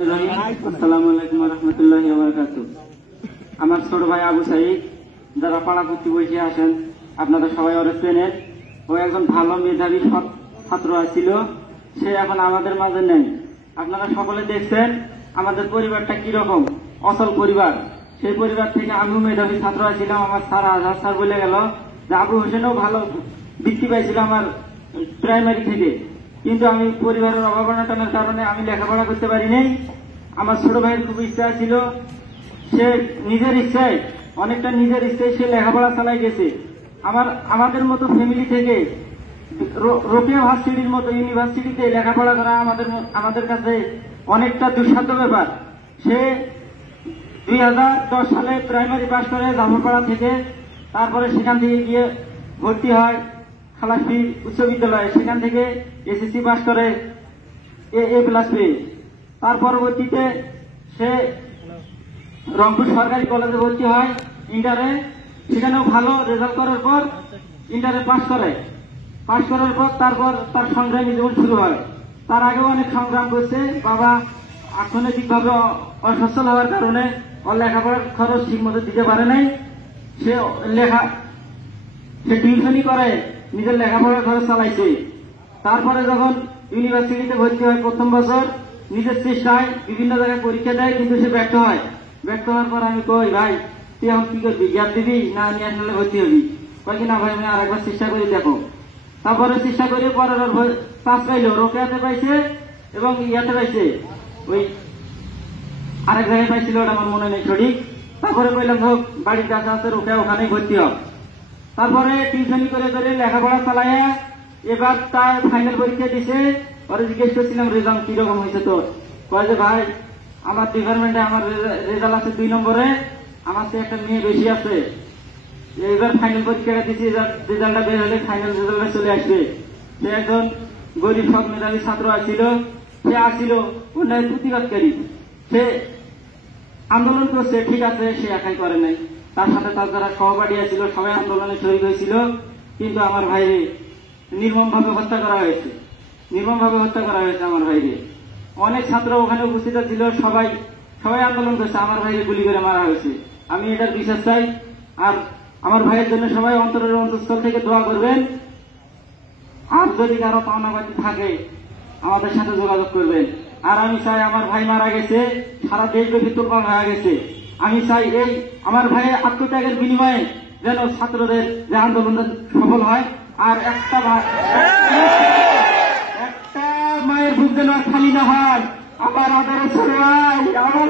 আসসালামু আলাইকুম ওয়া রাহমাতুল্লাহি ওয়া বারাকাতুহু। আমার ছোট ভাই আবু সাইদ, যারা পাড়া প্রতিবেশী আসেন, আপনারা সবাই ওরে চেনেন। ও একজন ভালো মেধাবী ছাত্র ছিল, সে এখন আমাদের মাঝে নেই। আপনারা সকলে দেখছেন আমাদের পরিবারটা কিরকম অচল পরিবার। সেই পরিবার থেকে আমিও মেধাবী ছাত্র ছিলাম। আমার স্যার আজহার স্যার বলে গেল যে আবু হোসেনও ভালো বৃত্তি পাইছিল আমার প্রাইমারি থেকে, কিন্তু আমি পরিবারের অভাবনাটনের কারণে আমি লেখাপড়া করতে পারি নাই। আমার ছোট ভাইয়ের খুব ইচ্ছা ছিল, সে নিজের ইচ্ছায় সে লেখাপড়া চালাই গেছে। আমাদের মতো ফ্যামিলি থেকে রোকেয়া ভার্সিটির মতো ইউনিভার্সিটিতে লেখাপড়া করা আমাদের কাছে অনেকটা দুঃসাধ্য ব্যাপার। সে 2010 সালে প্রাইমারি পাস করে জাফরপাড়া থেকে, তারপরে সেখান থেকে গিয়ে ভর্তি হয় খালাসি উচ্চ বিদ্যালয়ে। সেখান থেকে এসএসসি পাস করে A+ পেয়ে, তার পরবর্তীতে সে রংপুর সরকারি কলেজে ভর্তি হয় ইন্টারে। সেখানেও ভালো রেজাল্ট করার পর ইন্টারে পাস করার পর তারপর তার সংগ্রামী জীবন শুরু হয়। তার আগেও অনেক সংগ্রাম করছে। বাবা অর্থনৈতিকভাবে অসচ্ছল হওয়ার কারণে ওর লেখাপড়ার খরচ ঠিক মতো দিতে পারে নাই। সে টিউশনই করে নিজের লেখাপড়ার খরচ চালাইছে। তারপরে যখন ইউনিভার্সিটিতে ভর্তি হয় প্রথম বছর, নিজের চেষ্টায় বিভিন্ন জায়গায় পরীক্ষা দেয়, কিন্তু সে ব্যর্থ হয়। ব্যর্থ হওয়ার পর আমি কই, ভাই তুই এখন কি করবি, গ্যাপ দিবি না ন্যাশনালে ভর্তি হবি? কয় কি না ভাই আমি আরেকবার চেষ্টা করি দেখো। তারপরে চেষ্টা করে পরে পাস পাইলো, রোকেয়াতে পাইছে এবং ইয়াতে পাইছে, ওই আরেক জায়গায় পাইছিল, ওটা আমার মনে নেই সঠিক। তারপরে কইলাম হোক, বাড়ির কাছে আছে রোকেয়া, ওখানেই ভর্তি হোক। তারপরে টিউশনি করে লেখাপড়া চালাইয়া এবার তার ফাইনাল পরীক্ষা দিছে। পরে জিজ্ঞেস করছিলাম রেজাল্ট কিরকম হয়েছে তোর? কয় যে ভাই আমার ডিপার্টমেন্টে আমার রেজাল্ট আছে 2 নম্বরে, আমার তো একটা মেয়ে বেশি আছে। এবার ফাইনাল পরীক্ষাটা দিচ্ছি, রেজাল্টটা বের হলে ফাইনাল রেজাল্টটা চলে আসবে। সে একজন গরিব সব মেধাবী ছাত্র আসছিল অন্যায় প্রতিবাদকারী। সে আন্দোলন করছে, ঠিক আছে, সে একাই করে নাই, তার সাথে তার যারা সহপাঠী ছিল সবাই আন্দোলনে শরীর হয়েছিল। কিন্তু আমার ভাইরে নির্মমভাবে হত্যা করা হয়েছে আমার ভাইরে। অনেক ছাত্র ওখানে উপস্থিত ছিল, সবাই আন্দোলন করছে, আমার ভাইরে গুলি করে মারা হয়েছে। আমি এটার বিচার চাই। আর আমার ভাইয়ের জন্য সবাই অন্তরের অন্তঃস্থল থেকে দোয়া করবেন। আর যদি কারো পাওনাবাদী থাকে আমাদের সাথে যোগাযোগ করবেন। আর আমি চাই, আমার ভাই মারা গেছে, সারা দেশব্যাপী তোলপাড় হয়ে গেছে। আমি চাই এই আমার ভাইয়ের আত্মত্যাগের বিনিময়ে যেন ছাত্রদের যে আন্দোলন সফল হয়। আর একটা মায়ের বুক যেন খালি না হয়। আমার আদরের ছোট ভাই, আমার